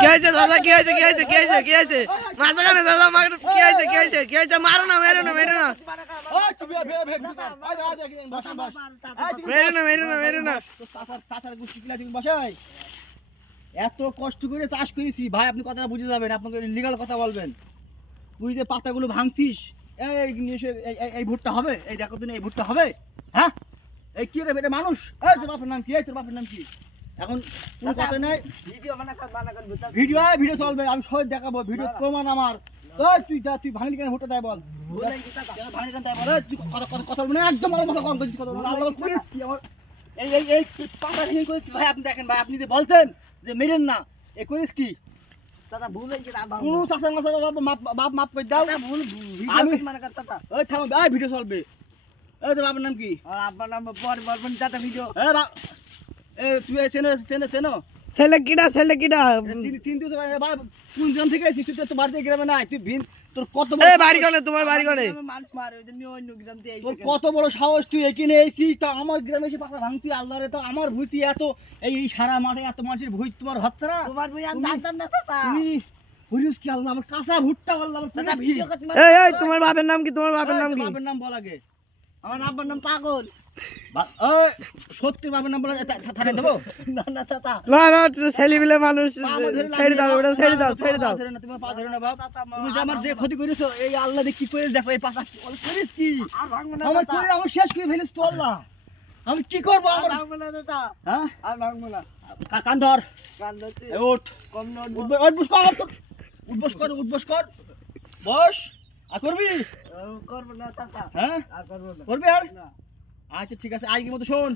কি হয়েছে দাদা? কি হয়েছে? কি হয়েছে? কি হয়েছে? কি হয়েছে? মাঝখানে দাদা কি হয়েছে? কি হয়েছে? কি হয়েছে? মারো না, মেরো না, মেরো না, মেরো না, মেরো না, মেরো না। এত কষ্ট করে চাষ করেছি ভাই, আপনি কথাটা বুঝে যাবেন, আপনাকে লিগাল কথা বলবেন। তুই যে পাতাগুলো ভাঙছিস, এই ভুট্টা হবে? এই দেখো তুমি, এই ভুট্টা হবে? হ্যাঁ, এই কি রে এটা মানুষ? এই তোর বাপের নাম কি? তোর বাপের নাম কি? এখন কোনো কথা নাই, ভিডিও ভিডিও চলবে, আমি সব দেখাবো, ভিডিও প্রমাণ আমার। তুই যা, তুই ভাঙলি কেন ভুট্টা? তাই বল, ভাঙলি কেন তাই বল। তুই কথা বলবি না, একদম আমার কথা কম করছিস, কথা বল। আল্লাহ করিস কি আমার এই পাতা ভেঙে করিস ভাই? আপনি দেখেন ভাই, আপনি যে বলছেন যে মেরেন না, এ করিস কি? কোনো চাষা মাসা বাপ মাপ করে দাও। আমি ওই থামো, এই ভিডিও চলবে। এই তোর বাবার নাম কি? আপনার নাম পর বলবেন দাদা ভিডিও। তুই চেনো চেনো চেনো ছেলে কিডা? ছেলে কিডা? চিনতে তো কোন জন থেকে এসেছিস? তুই তো বাড়িতে গ্রামে নাই, তুই ভিন, তোর কত বাড়ি গলে, তোমার বাড়ি গলে মানুষ মারে ওই জন্য অন্য গ্রাম থেকে তোর কত বড় সাহস, তুই এখানে এসেছিস? তা আমার গ্রামে এসে পাতা ভাঙছি? আল্লাহ রে, তো আমার ভুইতি এত, এই সারা মাঠে এত মানুষের ভুই তোমার হচ্ছে না? তোমার বই আমি জানতাম না চাচা। তুমি হরিস কি? আল্লাহ, আমার কাঁচা ভুট্টা, আল্লাহ আমার চাচা কি? ভিডিও করতে এই তোমার বাপের নাম কি? তোমার বাপের নাম কি? বাপের নাম বল আগে। আমার আব্বার নাম পাগল। সত্যি বাপের নাম বলে থানে দেবো? না না চাচা, না না, ছেলে বিলে মানুষ, ছেড়ে দাও ওটা, ছেড়ে দাও, ছেড়ে দাও। তোমার পা ধরে না বাপ, তুমি যে আমার যে ক্ষতি করেছো, এই আল্লাহ দিয়ে কি করে দেখো, এই পাতা করিস কি? আর ভাঙবো না আমার চাচা, করে আমার শেষ করে ফেলিস তো আল্লাহ, আমি কি করবো? আর আমার ভাঙবো না চাচা, হ্যাঁ, আর ভাঙবো না। কান ধর, কান ধরছি, ওঠ, কম না উঠবো। উঠবস কর, বস। আর করবি? করবো না চাচা, হ্যাঁ, আর করবো না। করবি আর? না। আচ্ছা ঠিক আছে, আজকের মতো শোন,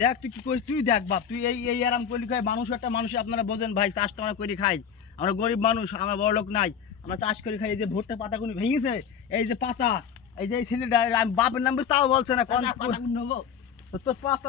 দেখ তুই কি করিস, তুই দেখ বাপ, তুই এই আরাম করলি খাই। মানুষ একটা মানুষ, আপনারা বোঝেন ভাই, চাষ তো আমরা করে খাই, আমরা গরিব মানুষ, আমরা বড় লোক নাই, আমরা চাষ করে খাই। এই যে ভুট্টা পাতাগুলো ভেঙেছে, এই যে পাতা, এই যে এই ছেলেটা, আমি বাপের নাম বুঝতে তাও বলছে না, চাচা, পাতা কোন নেবো? তোর পাতা